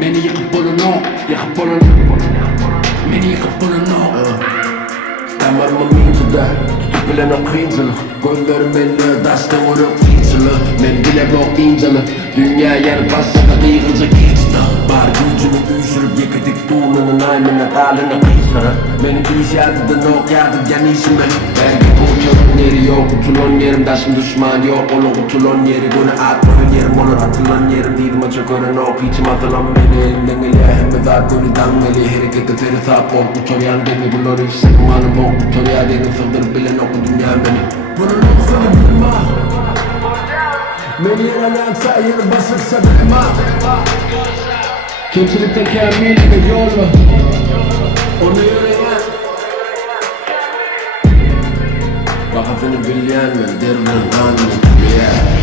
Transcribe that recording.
Beni yıkıp bulunu, yıkıp bulunu. Beni yıkıp bulunu. Ben varım o mintıda, tutup bilen o kıyıncılık. Gözlerim belli, taşta vurup fiyçılık. Ben bile bu incalı, dünya yer başladı yıkılacak geçti. Var gücünü düşürüp yıkıdık tuğlanın aymına dalına kıyıcılara. Beni diyişadıdan ok yardım yani işime. Belki kurtulun yeri yok, kutulun yerim taşım düşman yok. Onu kutulun yeri günü atmanın yerim, onu atılan yerim. Değilim açık öğren ok, içim atılan beni elinden geliyor. Hem de zaten onu dangeli, hareketi feri sağ bol. Tutorial demi bulur yüksek umanım bol. Tutorial demi sığdırıp bilen oku dünya beni. Bunun olsanı bilma. Beni yerelekse yeri basırsa bilma. Kimselikten kamil bir yol var. Onu yürüyen Bakasını bilen ben derler kanını.